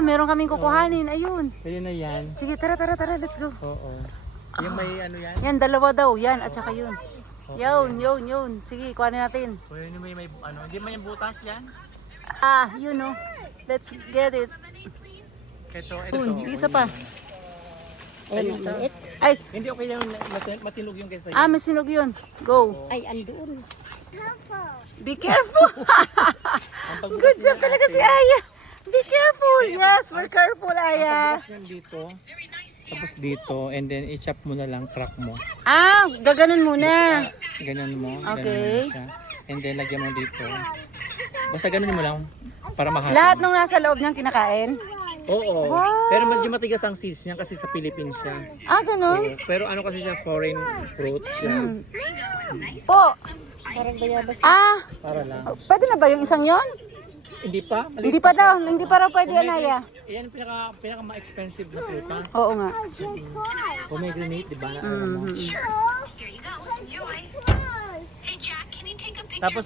Meron kaming kukuhanin. Ayun. Pwede na yan. Sige, tara. Let's go. Oo. Yung may ano yan? Yan, dalawa daw. Yan, at saka yun. Yun. Sige, kuhanin natin. O yun yung may ano, hindi man yung butas yan? You know. Let's get it. Ito. Isa pa. Ayun, Ay, hindi okay yung masilog yung kaysa may sinog yun. Go. Ay, andoon. Be careful. Good job talaga si Aya. Be careful. Yes, we're careful, Aya. Tapos yun dito. Tapos dito. And then i-chop mo na lang, crack mo. Gaganon muna. Ganyan mo. Okay. Ganyan mo siya. And then lagyan mo dito. Basta ganun mo lang. Para mahati. Lahat nung nasa loob niyang kinakain? Oo. Wow. Pero medyo matigas ang seeds niya kasi sa Philippines siya. Ganon? Pero ano kasi siya, foreign fruit siya. Po. Parang bayabas. Para lang. Pwede na ba yung isang yon? Hindi pa? Maliit Hindi pa daw. Hindi pa raw pwede, Anaya. Yan yung pinaka ma-expensive na prutas. Oo nga. Pomegranate, di ba? Na, Mm-hmm. Tapos